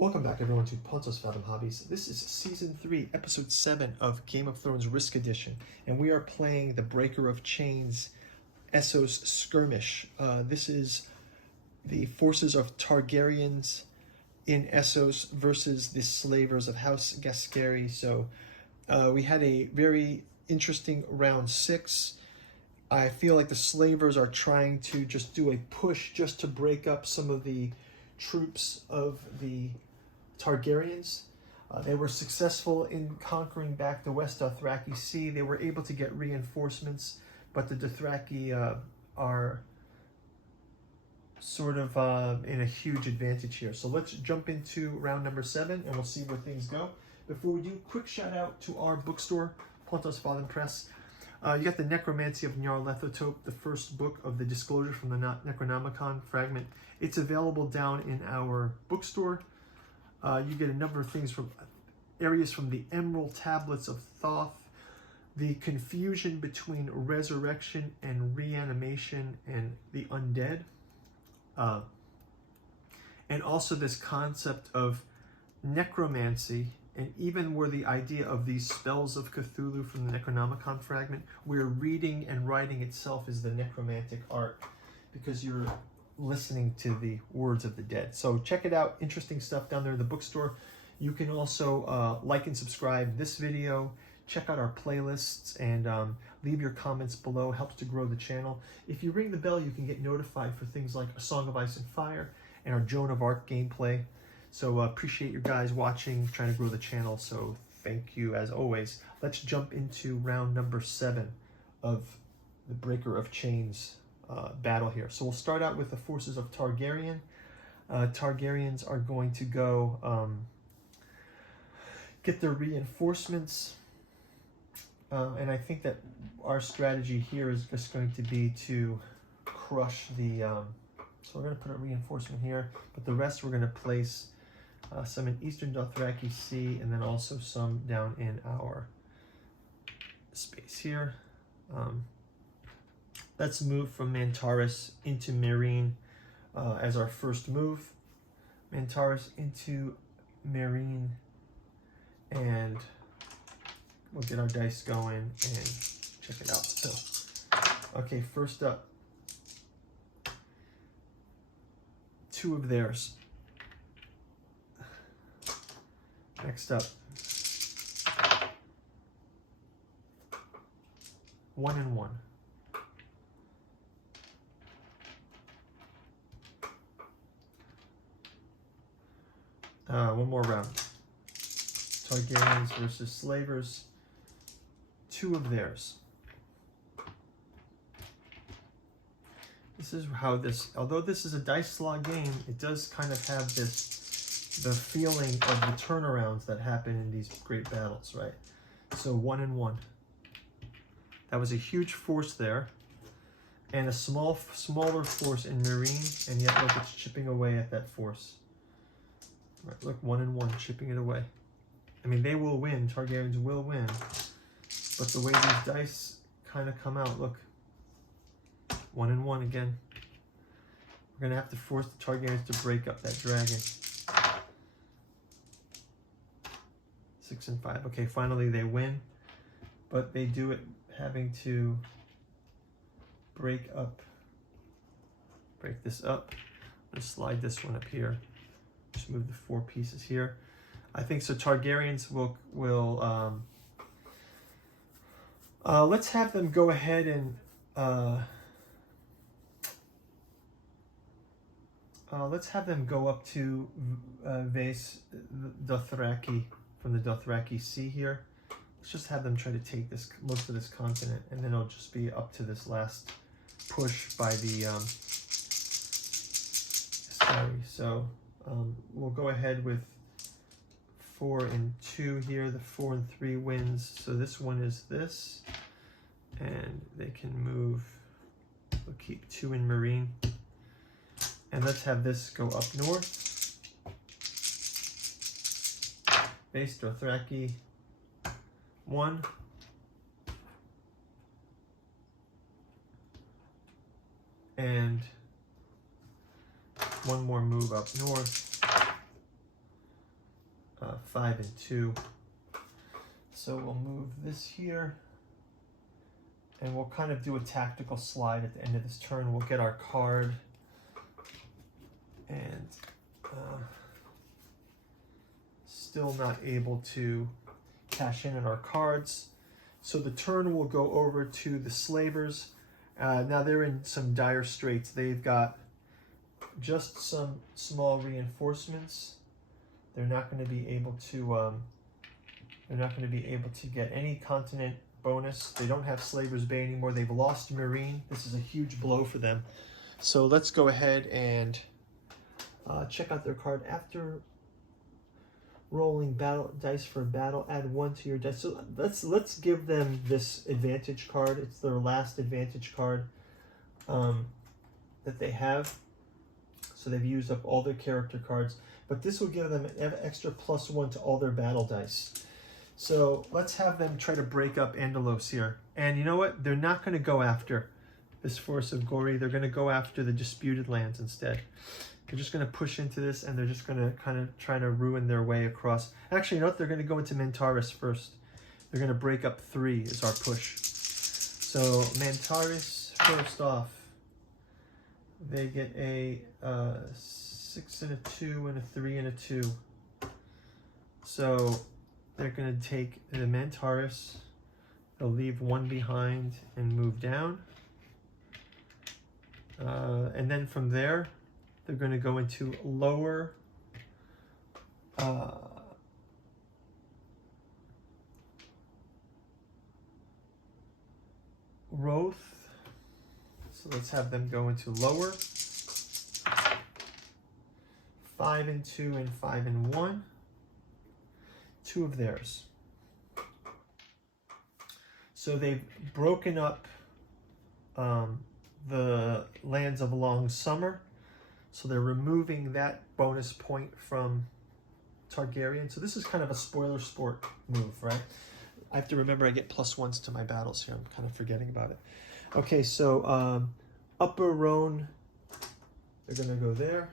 Welcome back everyone to Pontos Fathom Hobbies. This is Season 3, Episode 7 of Game of Thrones Risk Edition, and we are playing the Breaker of Chains Essos Skirmish. This is the forces of Targaryens in Essos versus the slavers of House Gascari. So we had a very interesting round 6. I feel like the slavers are trying to just do a push just to break up some of the troops of the Targaryens. They were successful in conquering back the West Dothraki Sea. They were able to get reinforcements, but the Dothraki are sort of in a huge advantage here. So let's jump into round number 7 and we'll see where things go. Before we do, quick shout out to our bookstore, Pontos Fathom Press. You got the Necromancy of Nyarlathotep, the first book of the Disclosure from the Necronomicon fragment. It's available down in our bookstore. You get a number of things from areas from the Emerald Tablets of Thoth, the confusion between resurrection and reanimation and the undead, and also this concept of necromancy, and even where the idea of these spells of Cthulhu from the Necronomicon fragment, where reading and writing itself is the necromantic art, because you're listening to the words of the dead. So check it out. Interesting stuff down there in the bookstore. You can also like and subscribe this video. Check out our playlists and leave your comments below. Helps to grow the channel. If you ring the bell, you can get notified for things like A Song of Ice and Fire and our Joan of Arc gameplay. So appreciate you guys watching, trying to grow the channel. So thank you as always. Let's jump into round number 7 of the Breaker of Chains battle here. So we'll start out with the forces of Targaryen. Targaryens are going to go get their reinforcements, and I think that our strategy here is just going to be to crush the so we're going to put a reinforcement here, but the rest we're going to place some in Eastern Dothraki Sea, and then also some down in our space here. Let's move from Mantaris into Meereen as our first move. Mantaris into Meereen, and we'll get our dice going and check it out. So, okay, first up, 2 of theirs. Next up, 1 and 1. One more round. Targaryens versus slavers. 2 of theirs. This is how this, although this is a dice slot game, it does kind of have this, the feeling of the turnarounds that happen in these great battles, right? So 1 and 1. That was a huge force there, and a smaller force in Meereen, and yet look, it's chipping away at that force. Right, look, 1 and 1, chipping it away. I mean, they will win. Targaryens will win. But the way these dice kind of come out, look. 1 and 1 again. We're going to have to force the Targaryens to break up that dragon. 6 and 5. Okay, finally they win. But they do it having to break this up. Let's slide this one up here. Just move the 4 pieces here. I think so. Targaryens will let's have them go ahead and let's have them go up to Vaes Dothraki from the Dothraki Sea here. Let's just have them try to take this most of this continent, and then it'll just be up to this last push by the So we'll go ahead with 4 and 2 here. The 4 and 3 wins. So this one is this, and they can move. We'll keep 2 in Meereen, and let's have this go up north. Vaes Dothraki 1. And one more move up north. 5 and 2. So we'll move this here, and we'll kind of do a tactical slide at the end of this turn. We'll get our card, and still not able to cash in on our cards. So the turn will go over to the slavers. Now they're in some dire straits. They've got just some small reinforcements. They're not going to be able to. They're not going to be able to get any continent bonus. They don't have Slaver's Bay anymore. They've lost Marine. This is a huge blow for them. So let's go ahead and check out their card. After rolling battle dice for battle, add 1 to your dice. So let's give them this advantage card. It's their last advantage card that they have. So they've used up all their character cards, but this will give them an extra +1 to all their battle dice. So let's have them try to break up Andalos here. And you know what? They're not going to go after this Force of Gori. They're going to go after the disputed lands instead. They're just going to push into this, and they're just going to kind of try to ruin their way across. Actually, you know what? They're going to go into Mantaris first. They're going to break up 3 is our push. So Mantaris, first off, they get a 6 and a 2 and a 3 and a 2. So they're going to take the Mantaris, they'll leave 1 behind and move down. And then from there, they're going to go into lower Roth. So let's have them go into lower 5 and 2 and 5 and 1. 2 of theirs. So they've broken up the lands of Long Summer. So they're removing that bonus point from Targaryen. So this is kind of a spoiler sport move, right? I have to remember I get +1s to my battles here. I'm kind of forgetting about it. Okay, so Upper Rhone, they're going to go there.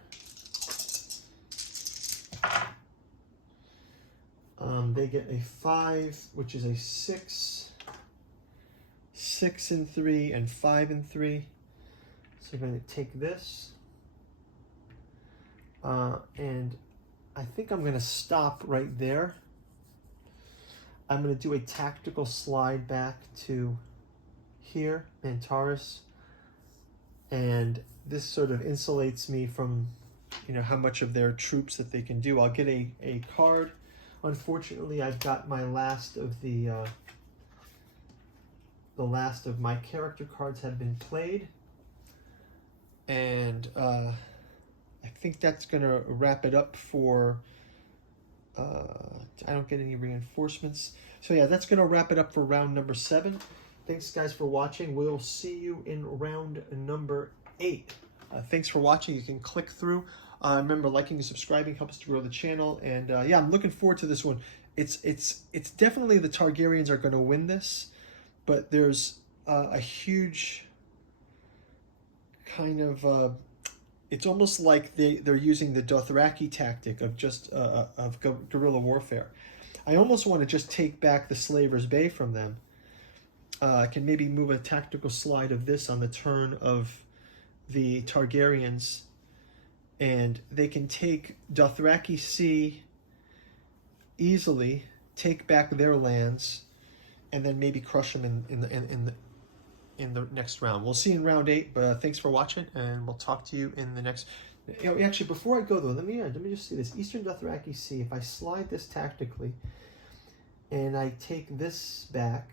They get a 5, which is a 6, 6 and 3, and 5 and 3. So I'm going to take this. And I think I'm going to stop right there. I'm going to do a tactical slide back to here, Mantaris. And this sort of insulates me from, you know, how much of their troops that they can do. I'll get a card. Unfortunately, I've got my last of the last of my character cards have been played, and I think that's gonna wrap it up for. I don't get any reinforcements, so yeah, that's gonna wrap it up for round number 7. Thanks, guys, for watching. We'll see you in round number 8. Thanks for watching. You can click through. Remember, liking and subscribing helps to grow the channel, and yeah, I'm looking forward to this one. It's definitely the Targaryens are going to win this, but there's a huge kind of it's almost like they're using the Dothraki tactic of just of guerrilla warfare. I almost want to just take back the Slaver's Bay from them. I can maybe move a tactical slide of this on the turn of the Targaryens, and they can take Dothraki Sea easily, take back their lands, and then maybe crush them in the next round. We'll see in round 8. But thanks for watching, and we'll talk to you in the next. You know, actually, before I go though, let me just see this Eastern Dothraki Sea. If I slide this tactically, and I take this back,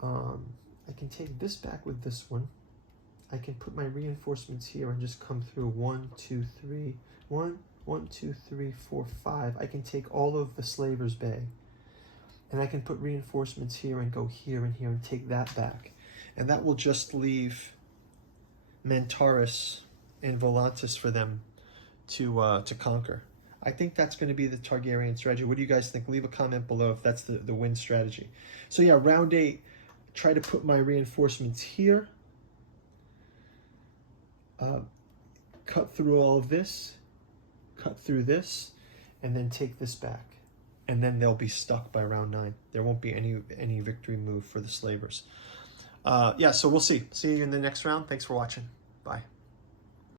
I can take this back with this one. I can put my reinforcements here and just come through 1, 2, 3, 1, 2, 3, 4, 5. I can take all of the Slaver's Bay, and I can put reinforcements here and go here and here and take that back, and that will just leave Mantaris and Volantis for them to conquer. I think that's going to be the Targaryen strategy. What do you guys think? Leave a comment below if that's the win strategy. So yeah, round 8, try to put my reinforcements here. cut through all of this, cut through this, and then take this back. And then they'll be stuck by round 9. There won't be any victory move for the slavers. Yeah, so we'll see. See you in the next round. Thanks for watching. Bye.